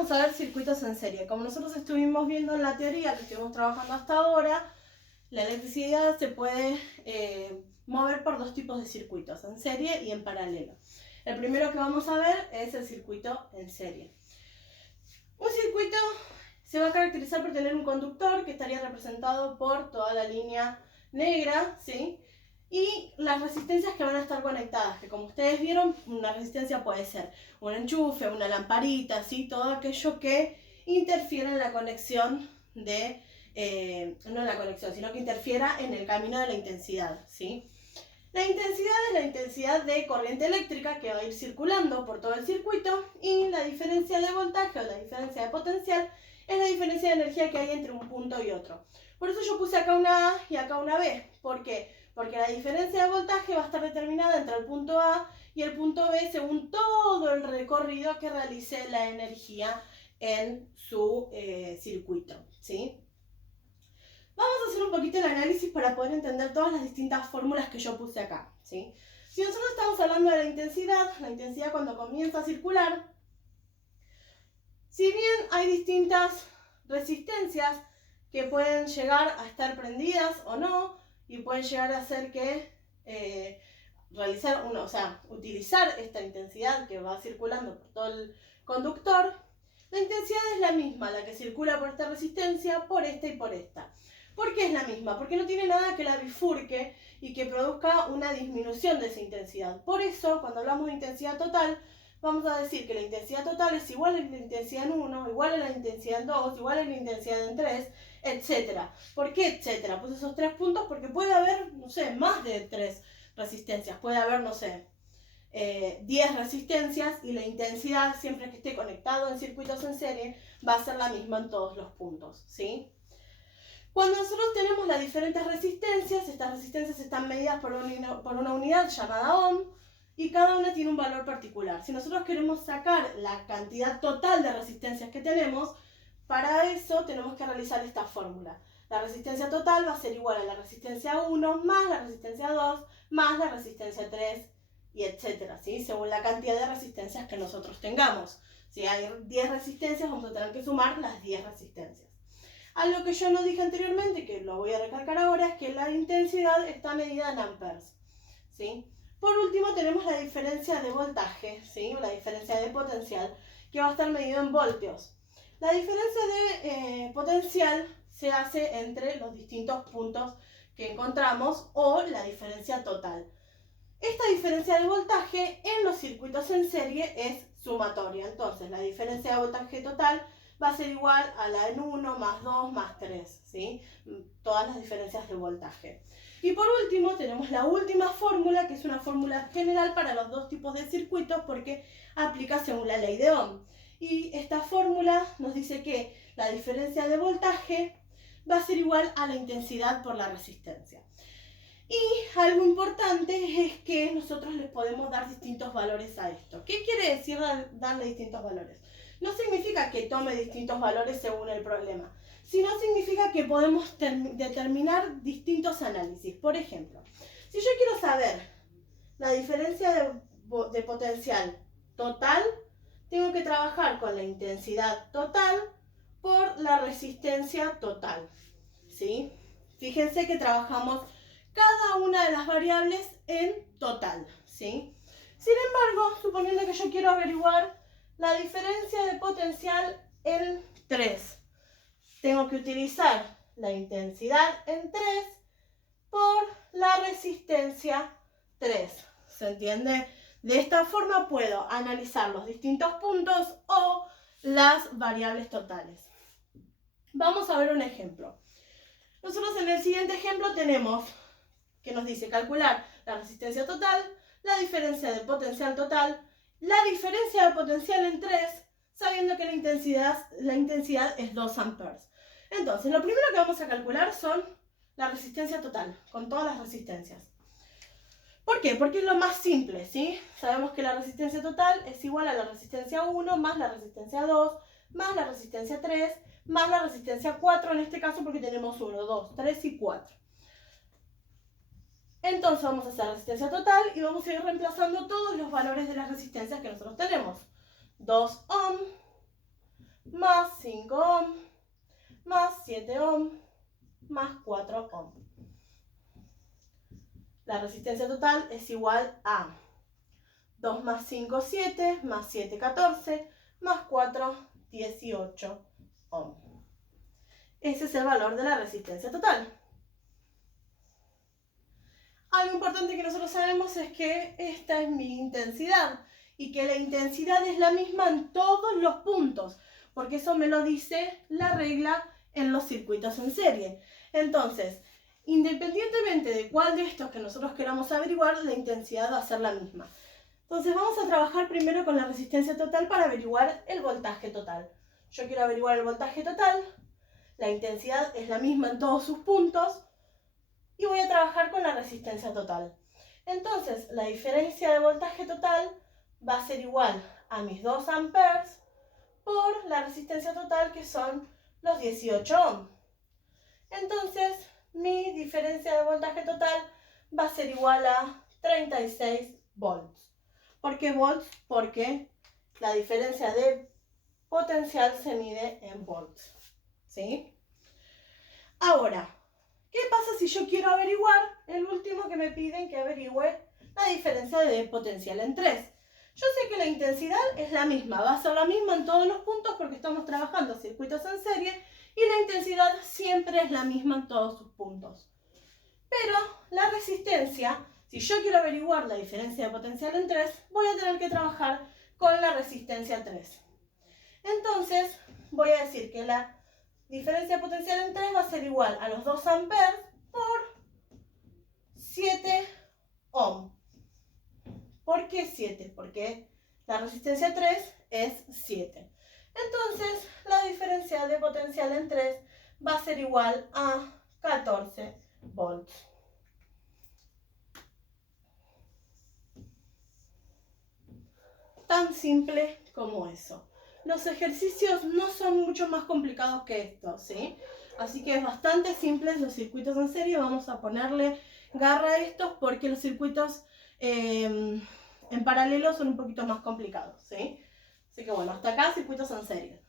vamos a ver circuitos en serie. Como nosotros estuvimos viendo en la teoría que estuvimos trabajando hasta ahora, la electricidad se puede mover por dos tipos de circuitos, en serie y en paralelo. El primero que vamos a ver es el circuito en serie. Un circuito se va a caracterizar por tener un conductor que estaría representado por toda la línea negra, ¿sí? Y las resistencias que van a estar conectadas, que como ustedes vieron, una resistencia puede ser un enchufe, una lamparita, ¿sí? Todo aquello que interfiera en la conexión de, no en la conexión, sino que interfiera en el camino de la intensidad, ¿sí? La intensidad es la intensidad de corriente eléctrica que va a ir circulando por todo el circuito, y la diferencia de voltaje o la diferencia de potencial es la diferencia de energía que hay entre un punto y otro. Por eso yo puse acá una A y acá una B. ¿Por qué? Porque la diferencia de voltaje va a estar determinada entre el punto A y el punto B según todo el recorrido que realice la energía en su circuito, ¿sí? Vamos a hacer un poquito el análisis para poder entender todas las distintas fórmulas que yo puse acá, ¿sí? Si nosotros estamos hablando de la intensidad cuando comienza a circular, si bien hay distintas resistencias que pueden llegar a estar prendidas o no, y pueden llegar a hacer que utilizar esta intensidad que va circulando por todo el conductor, la intensidad es la misma, la que circula por esta resistencia, por esta y por esta. ¿Por qué es la misma? Porque no tiene nada que la bifurque y que produzca una disminución de esa intensidad. Por eso, cuando hablamos de intensidad total, vamos a decir que la intensidad total es igual a la intensidad en 1, igual a la intensidad en 2, igual a la intensidad en 3, etc. ¿Por qué etcétera? Pues esos 3 puntos porque puede haber, no sé, más de 3 resistencias. Puede haber, no sé, 10 resistencias, y la intensidad, siempre que esté conectado en circuitos en serie, va a ser la misma en todos los puntos, ¿sí? Cuando nosotros tenemos las diferentes resistencias, estas resistencias están medidas por una unidad llamada ohm, y cada una tiene un valor particular. Si nosotros queremos sacar la cantidad total de resistencias que tenemos, para eso tenemos que realizar esta fórmula. La resistencia total va a ser igual a la resistencia 1 más la resistencia 2 más la resistencia 3, y etcétera, ¿sí? Según la cantidad de resistencias que nosotros tengamos. Si hay 10 resistencias, vamos a tener que sumar las 10 resistencias. Algo que yo no dije anteriormente, que lo voy a recalcar ahora, es que la intensidad está medida en amperes, ¿sí? Por último tenemos la diferencia de voltaje, ¿sí? La diferencia de potencial, que va a estar medido en voltios. La diferencia de potencial se hace entre los distintos puntos que encontramos, o la diferencia total. Esta diferencia de voltaje en los circuitos en serie es sumatoria. Entonces, la diferencia de voltaje total va a ser igual a la en 1 más 2 más 3, ¿sí? Todas las diferencias de voltaje. Y por último, tenemos la última fórmula, que es una fórmula general para los dos tipos de circuitos, porque aplica según la ley de Ohm. Y esta fórmula nos dice que la diferencia de voltaje va a ser igual a la intensidad por la resistencia. Y algo importante es que nosotros les podemos dar distintos valores a esto. ¿Qué quiere decir darle distintos valores? No significa que tome distintos valores según el problema, sino significa que podemos determinar distintos análisis. Por ejemplo, si yo quiero saber la diferencia de potencial total, tengo que trabajar con la intensidad total por la resistencia total, ¿sí? Fíjense que trabajamos cada una de las variables en total, ¿sí? Sin embargo, suponiendo que yo quiero averiguar la diferencia de potencial en 3, tengo que utilizar la intensidad en 3 por la resistencia 3. ¿Se entiende? De esta forma puedo analizar los distintos puntos o las variables totales. Vamos a ver un ejemplo. Nosotros en el siguiente ejemplo tenemos que nos dice calcular la resistencia total, la diferencia de potencial total, la diferencia de potencial en 3, sabiendo que la intensidad es 2 amperes. Entonces, lo primero que vamos a calcular son la resistencia total, con todas las resistencias. ¿Por qué? Porque es lo más simple, ¿sí? Sabemos que la resistencia total es igual a la resistencia 1 más la resistencia 2 más la resistencia 3 más la resistencia 4, en este caso porque tenemos 1, 2, 3 y 4. Entonces vamos a hacer resistencia total y vamos a ir reemplazando todos los valores de las resistencias que nosotros tenemos. 2 ohm más 5 ohm, más 7 ohm, más 4 ohm. La resistencia total es igual a 2 más 5, 7, más 7, 14, más 4, 18 ohm. Ese es el valor de la resistencia total. Algo importante que nosotros sabemos es que esta es mi intensidad y que la intensidad es la misma en todos los puntos, porque eso me lo dice la regla en los circuitos en serie. Entonces, independientemente de cuál de estos que nosotros queramos averiguar, la intensidad va a ser la misma. Entonces vamos a trabajar primero con la resistencia total para averiguar el voltaje total. Yo quiero averiguar el voltaje total, la intensidad es la misma en todos sus puntos, y voy a trabajar con la resistencia total. Entonces, la diferencia de voltaje total va a ser igual a mis 2 amperes por la resistencia total, que son los 18 ohm. Entonces, mi diferencia de voltaje total va a ser igual a 36 volts. ¿Por qué volts? Porque la diferencia de potencial se mide en volts. ¿Sí? Ahora, ¿qué pasa si yo quiero averiguar el último que me piden que averigüe la diferencia de potencial en 3? Yo sé que la intensidad es la misma, va a ser la misma en todos los puntos porque estamos trabajando circuitos en serie y la intensidad siempre es la misma en todos sus puntos. Pero la resistencia, si yo quiero averiguar la diferencia de potencial en 3, voy a tener que trabajar con la resistencia 3. Entonces, voy a decir que la diferencia de potencial en 3 va a ser igual a los 2 amperes por 7 ohm. ¿Por qué 7? Porque la resistencia 3 es 7. Entonces, la diferencia de potencial en 3 va a ser igual a 14 volts. Tan simple como eso. Los ejercicios no son mucho más complicados que esto, ¿sí? Así que es bastante simple los circuitos en serie. Vamos a ponerle garra a estos porque los circuitos en paralelo son un poquito más complicados, ¿sí? Así que bueno, hasta acá circuitos en serie.